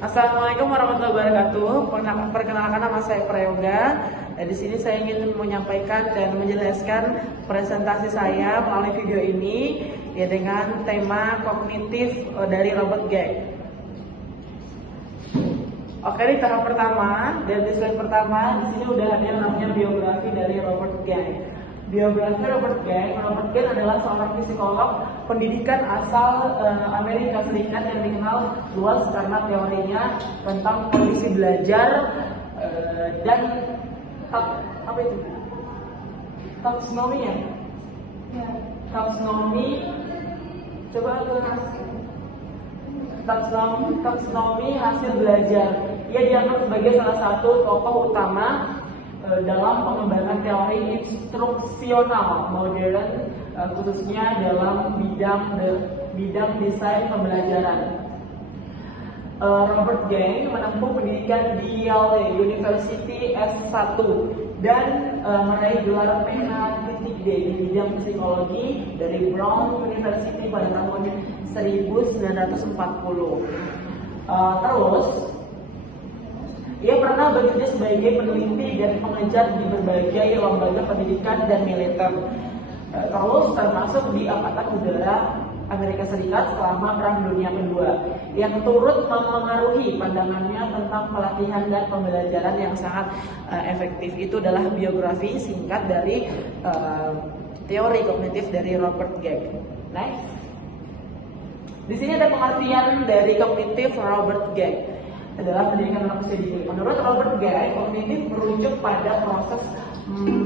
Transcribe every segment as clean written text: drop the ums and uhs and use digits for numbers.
Assalamualaikum warahmatullahi wabarakatuh. Perkenalkan nama saya Prayoga. Di sini saya ingin menyampaikan dan menjelaskan presentasi saya melalui video ini ya dengan tema kognitif dari Robert Gay. Oke, di tahap pertama dan di slide pertama di sini udah ada yang namanya biografi dari Robert Gay. Biografi Robert Gay adalah seorang psikolog pendidikan asal Amerika Serikat yang dikenal luas karena teorinya tentang kondisi belajar dan apa itu? Taksonomi ya? Taksonomi. Coba taksonomi hasil belajar. Ia dianggap sebagai salah satu tokoh utama dalam pengembangan teori instruksional modern, khususnya dalam bidang desain pembelajaran. Robert Gay menempuh pendidikan di Yale University S1 dan meraih gelar PhD di bidang psikologi dari Brown University pada tahun 1940. Terus ia pernah bekerja sebagai peneliti dan pengajar di berbagai lembaga pendidikan dan militer. Terus termasuk di Angkatan Udara Amerika Serikat selama Perang Dunia Kedua, yang turut memengaruhi pandangannya tentang pelatihan dan pembelajaran yang sangat efektif. Itu adalah biografi singkat dari teori kognitif dari Robert Gay. Next. Di sini ada pengertian dari kognitif Robert Gay adalah pendidikan manusia diri. Menurut Robert Gay, kognitif merujuk pada proses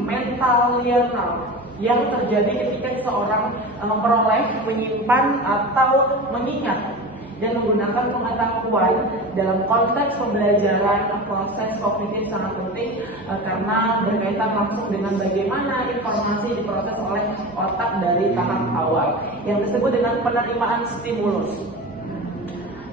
mental learner yang terjadi ketika seseorang memperoleh, menyimpan atau mengingat dan menggunakan pengetahuan dalam konteks pembelajaran. Proses kognitif sangat penting karena berkaitan langsung dengan bagaimana informasi diproses oleh otak dari tahap awal yang disebut dengan penerimaan stimulus.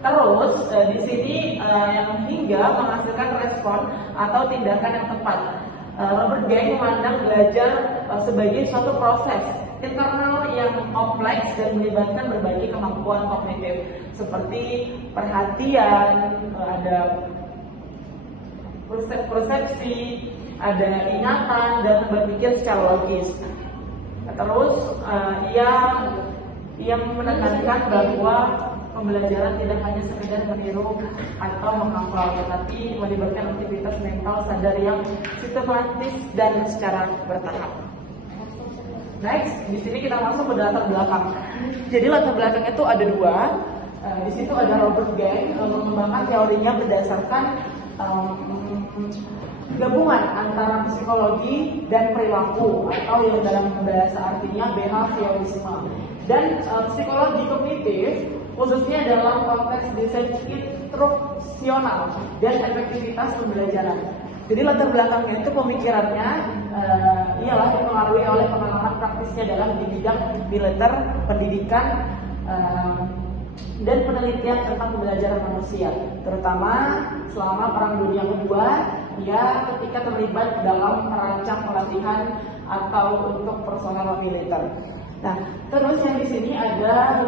Terus di sini yang hingga menghasilkan respon atau tindakan yang tepat. Robert Gay memandang belajar sebagai suatu proses internal yang kompleks dan melibatkan berbagai kemampuan kognitif seperti perhatian, ada persepsi, ada ingatan dan berpikir secara logis. Terus ia menekankan bahwa pembelajaran tidak hanya sekedar meniru atau menghafal, tetapi melibatkan aktivitas mental sadar yang sistematis dan secara bertahap. Next, di sini kita masuk ke latar belakang. Jadi latar belakang itu ada dua. Di situ ada Robert Gay mengembangkan teorinya berdasarkan gabungan antara psikologi dan perilaku atau yang dalam bahasa artinya behaviorisme dan psikologi kognitif, khususnya dalam konteks desain instruksional dan efektivitas pembelajaran. Jadi latar belakangnya itu pemikirannya ialah dipengaruhi oleh pengalaman praktisnya dalam di bidang militer, pendidikan, dan penelitian tentang pembelajaran manusia, terutama selama Perang Dunia Kedua. Ia ketika terlibat dalam merancang pelatihan atau untuk personel militer. Nah, terus yang di sini ada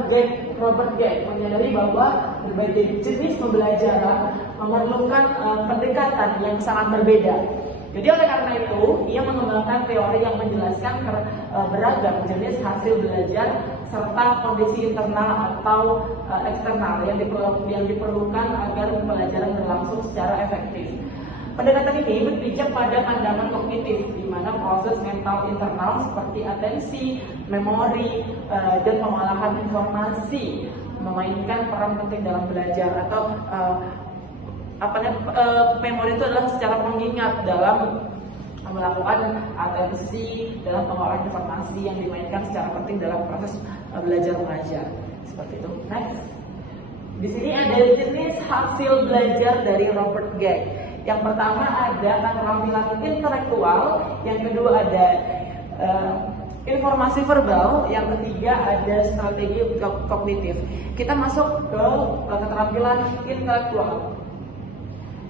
Robert Gay menyadari bahwa berbagai jenis pembelajaran memerlukan pendekatan yang sangat berbeda. Jadi oleh karena itu, ia mengembangkan teori yang menjelaskan beragam jenis hasil belajar serta kondisi internal atau eksternal yang diperlukan agar pembelajaran berlangsung secara efektif. Pendekatan ini berpijak pada pandangan kognitif, di mana proses mental internal seperti atensi, memori, dan pengolahan informasi memainkan peran penting dalam belajar. Atau memori itu adalah secara mengingat dalam melakukan atensi dalam pengolahan informasi yang dimainkan secara penting dalam proses belajar mengajar. Seperti itu. Next. Di sini ada jenis hasil belajar dari Robert Gay. Yang pertama ada keterampilan intelektual, yang kedua ada informasi verbal, yang ketiga ada strategi kognitif. Kita masuk ke keterampilan intelektual.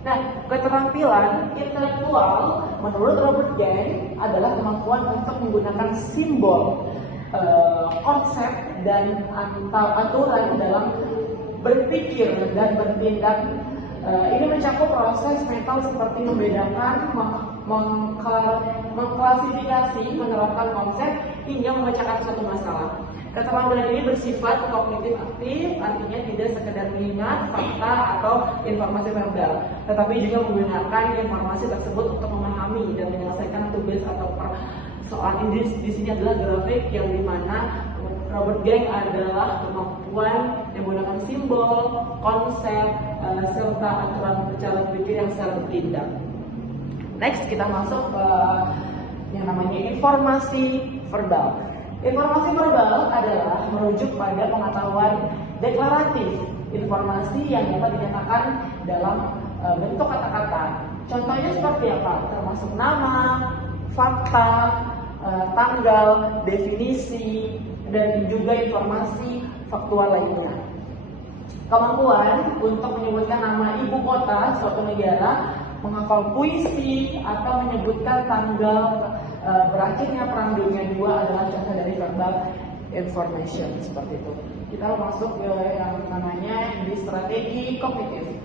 Nah, keterampilan intelektual menurut Robert Gay adalah kemampuan untuk menggunakan simbol, konsep, dan aturan dalam berpikir dan bertindak Ini mencakup proses mental seperti membedakan, mengklasifikasi, menerapkan konsep, hingga memecahkan suatu masalah. Keterampilan ini bersifat kognitif aktif, artinya tidak sekedar mengingat fakta atau informasi verbal, tetapi juga menggunakan informasi tersebut untuk memahami dan menyelesaikan tugas atau persoalan. Ini di sini adalah grafik yang dimana Robert Gang adalah kemampuan yang menggunakan simbol, konsep, serta aturan cara berpikir yang secara bertindak. Next kita masuk ke yang namanya informasi verbal. Informasi verbal adalah merujuk pada pengetahuan deklaratif, informasi yang dapat dinyatakan dalam bentuk kata-kata. Contohnya seperti apa? Termasuk nama, fakta, tanggal, definisi, dan juga informasi faktual lainnya. Kemampuan untuk menyebutkan nama ibu kota suatu negara, menghafal puisi, atau menyebutkan tanggal berakhirnya Perang Dunia II adalah contoh dari verbal information seperti itu. Kita masuk ke yang namanya di strategi kognitif.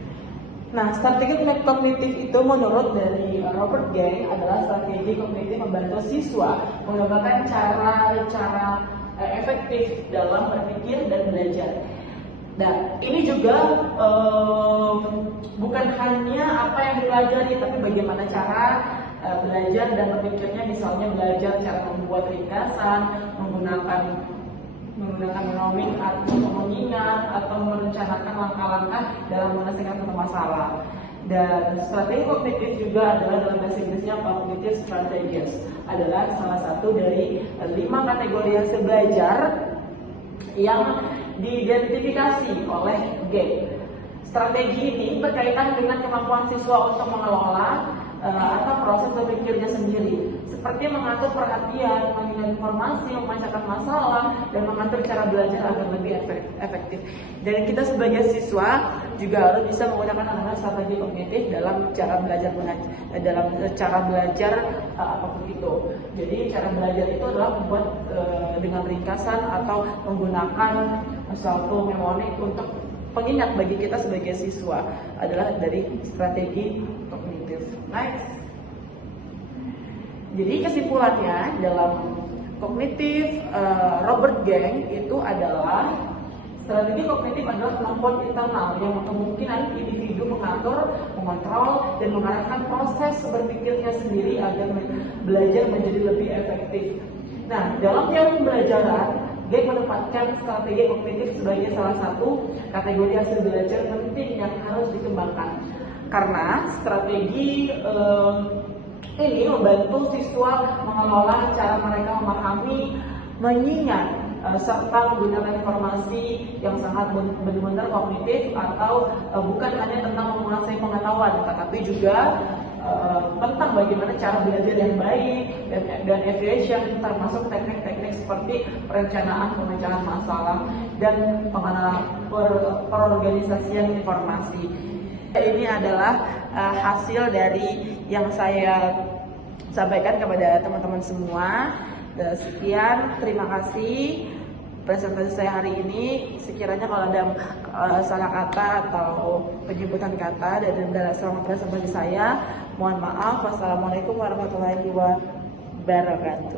Nah, strategi kognitif itu menurut dari Robert Gang adalah strategi kognitif membantu siswa mengembangkan cara-cara efektif dalam berpikir dan belajar. Dan ini juga bukan hanya apa yang dipelajari, tapi bagaimana cara belajar dan berpikirnya. Misalnya belajar cara membuat ringkasan, menggunakan menomik atau mengingat atau merencanakan langkah-langkah dalam menyelesaikan satu masalah. Dan strategi kognitif juga adalah dalam bahasa Inggrisnya cognitive strategies, adalah salah satu dari 5 kategori hasil belajar yang diidentifikasi oleh Gang. Strategi ini berkaitan dengan kemampuan siswa untuk mengelola atau proses berpikirnya sendiri, seperti mengatur perhatian, mengingat informasi, memecahkan masalah, dan mengatur cara belajar agar lebih efektif. Dan kita sebagai siswa juga harus bisa menggunakan strategi kognitif dalam cara belajar apapun itu. Jadi cara belajar itu adalah membuat dengan ringkasan atau menggunakan suatu memori untuk pengingat bagi kita sebagai siswa adalah dari strategi kognitif. Next. Jadi kesimpulannya dalam kognitif Robert Gang itu adalah strategi kognitif adalah kemampuan internal yang kemungkinan individu mengatur, mengontrol, dan mengarahkan proses berpikirnya sendiri agar belajar menjadi lebih efektif. Nah, dalam teori pembelajaran, Gang menempatkan strategi kognitif sebagai salah satu kategori hasil belajar penting yang harus dikembangkan. Karena strategi ini membantu siswa mengelola cara mereka memahami, mengingat, serta menggunakan informasi yang sangat benar-benar kognitif atau bukan hanya tentang menguasai pengetahuan, tetapi juga tentang bagaimana cara belajar yang baik dan efisien, termasuk teknik-teknik seperti perencanaan, pemecahan masalah, dan pengenalan perorganisasian informasi. Ini adalah hasil dari yang saya sampaikan kepada teman-teman semua. Sekian, terima kasih presentasi saya hari ini. Sekiranya kalau ada salah kata atau penyebutan kata dalam presentasi saya, mohon maaf. Wassalamualaikum warahmatullahi wabarakatuh.